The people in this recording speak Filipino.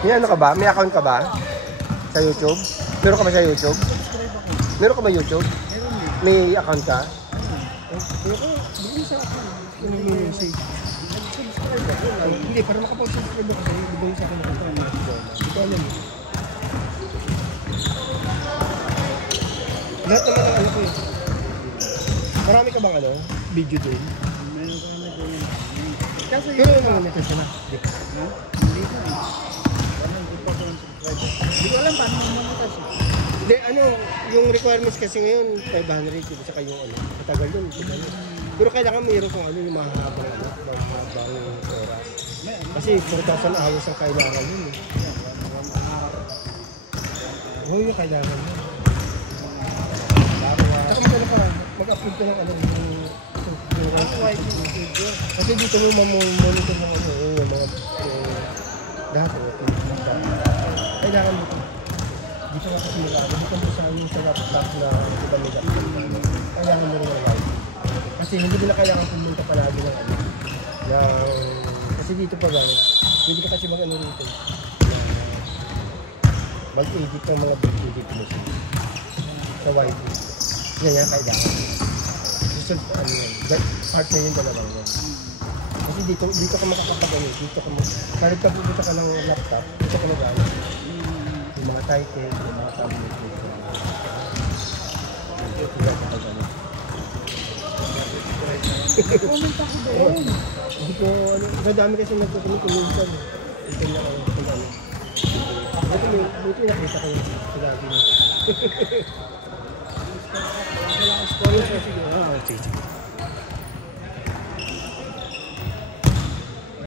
May ano ka ba? May account ka ba? Sa YouTube? Meron ka ba sa YouTube? Meron ka ba YouTube? May account ka? Bigyan sa akin. Yung message. Subscribe ako. Hindi, para makapag-subscribe ako sa'yo. Bigyan sa akin ako. Hindi ko alam. Lahat naman ang ano ko eh. Marami ka bang ano? Video doon? Meron ka na doon. Kaso yung mga nito siya na. Hindi ko. Hindi ko alam paano mamonetize. Hindi, ano, yung requirements kasi ngayon, 500 yun, saka yung ano, matagal yun. Pero kailangan mayroon kung ano yung mahahaba ng oras. Kasi 4,000 hours ang kailangan yun eh. Oo, yung kailangan yun. Saka magkano ka, mag-upload ka ng ano, kasi dito mo mamonitor ng ano, yung mga lahat o kailangan mo dito nga kasi nila dito mo sa ano sa laptop na iba nila kailangan mo rin ng live kasi hindi mo na kailangan pumunta palagi ng ano kasi dito pa ba hindi ka kasi mag-ano rito mag-edit ng mga edit mo sa YT yan kailangan gusto ano yan part na yung dalawang yan kasi dito ka makakapag-ano dito ka kahit ka pupunta ka ng laptop dito ka mag-ano yung mga title, yung mga thumbnail comment ako doon hindi ko ano madami kasi nagkukuminsan ito na ako buti nakita ko yung sinabi mo wala akong spoiler kasi sige